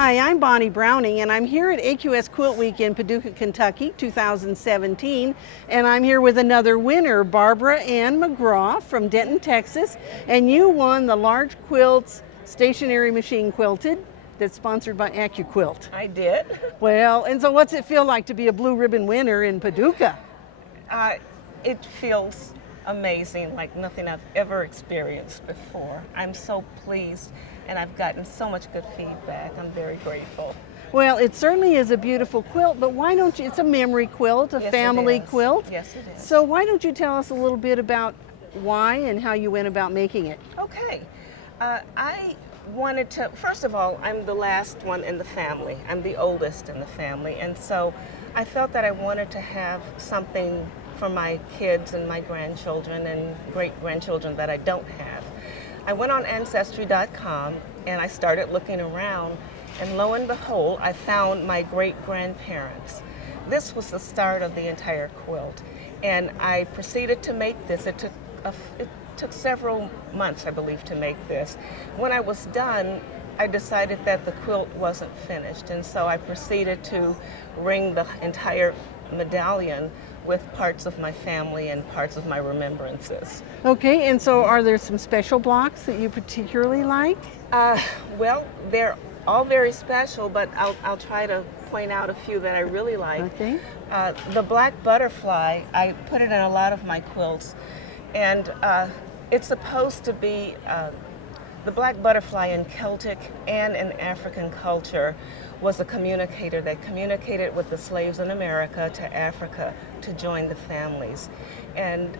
Hi, I'm Bonnie Browning, and I'm here at AQS Quilt Week in Paducah, Kentucky, 2017, and I'm here with another winner, Barbara Ann McCraw from Denton, Texas, and you won the Large Quilts Stationary Machine Quilted that's sponsored by AccuQuilt. I did. Well, and so what's it feel like to be a blue ribbon winner in Paducah? It feels amazing, like nothing I've ever experienced before. I'm so pleased, and I've gotten so much good feedback. I'm very grateful. Well, it certainly is a beautiful quilt, but why don't you, it's a memory quilt, a Yes, family it is. quilt. Yes, it is. So why don't you tell us a little bit about why and how you went about making it? Okay. I wanted to, first of all, I'm the last one in the family. I'm the oldest in the family, and so I felt that I wanted to have something for my kids and my grandchildren and great-grandchildren that I don't have. I went on Ancestry.com and I started looking around, and lo and behold, I found my great-grandparents. This was the start of the entire quilt, and I proceeded to make this. It took several months, I believe, to make this. When I was done, I decided that the quilt wasn't finished, and so I proceeded to ring the entire medallion with parts of my family and parts of my remembrances. Okay, and so are there some special blocks that you particularly like? Well, they're all very special, but I'll try to point out a few that I really like. Okay. The black butterfly, I put it in a lot of my quilts, and it's supposed to be the black butterfly in Celtic and in African culture was a communicator that communicated with the slaves in America to Africa to join the families. And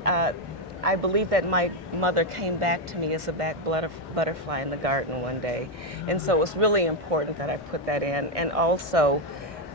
I believe that my mother came back to me as a black butterfly in the garden one day. And so it was really important that I put that in. And also,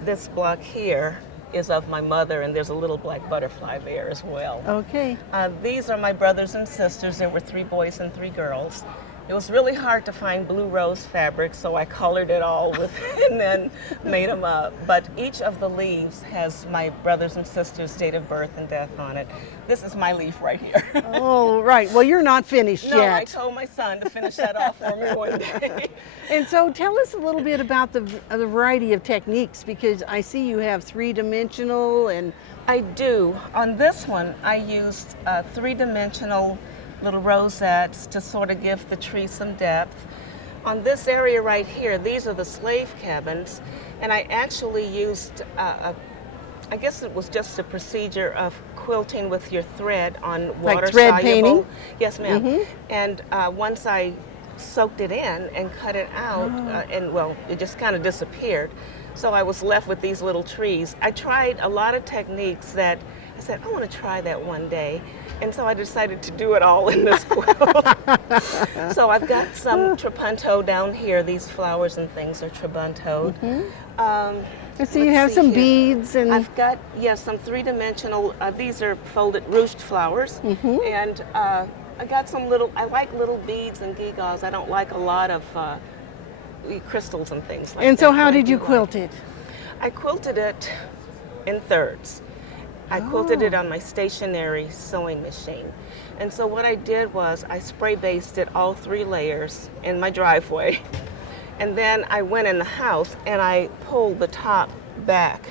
this block here is of my mother, and there's a little black butterfly there as well. Okay. These are my brothers and sisters. There were 3 boys and 3 girls. It was really hard to find blue rose fabric, so I colored it all with and then made them up. But each of the leaves has my brothers and sisters' date of birth and death on it. This is my leaf right here. Oh, right. Well, you're not finished No, yet. I told my son to finish that off for me one day. And so tell us a little bit about the variety of techniques, because I see you have 3-dimensional and... I do. On this one, I used 3-dimensional little rosettes to sort of give the tree some depth. On this area right here, these are the slave cabins, and I actually used, I guess it was just a procedure of quilting with your thread on water like thread soluble. painting? Yes, ma'am. Mm-hmm. And once I soaked it in and cut it out, and well, it just kind of disappeared. So I was left with these little trees. I tried a lot of techniques that I said, I want to try that one day. And so I decided to do it all in this quilt. So I've got some trapunto down here. These flowers and things are trapuntoed. Mm-hmm. So you have some beads and... I've got, yes, some 3-dimensional, these are folded ruched flowers. Mm-hmm. And I got some little, I like little beads and gewgaws. I don't like a lot of crystals and things like that. And so how did you quilt it? I quilted it in thirds. I quilted it on my stationary sewing machine. And so what I did was I spray basted all 3 layers in my driveway. And then I went in the house and I pulled the top back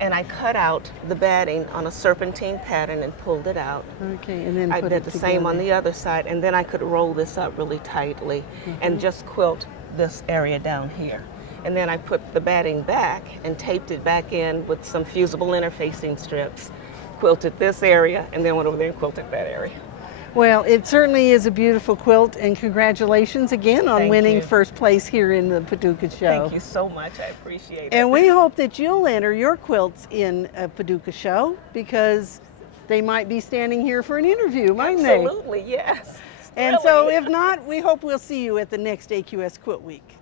and I cut out the batting on a serpentine pattern and pulled it out. Okay, and then I put did it the together. same on the other side, and then I could roll this up really tightly and just quilt this area down here. And then I put the batting back and taped it back in with some fusible interfacing strips, quilted this area, and then went over there and quilted that area. Well, it certainly is a beautiful quilt, and congratulations again on Thank winning you. first place here in the Paducah show. Thank you so much. I appreciate it. And we hope that you'll enter your quilts in a Paducah show, because they might be standing here for an interview, mightn't they? Absolutely, yes. And so Thrilling. if not, we hope we'll see you at the next AQS Quilt Week.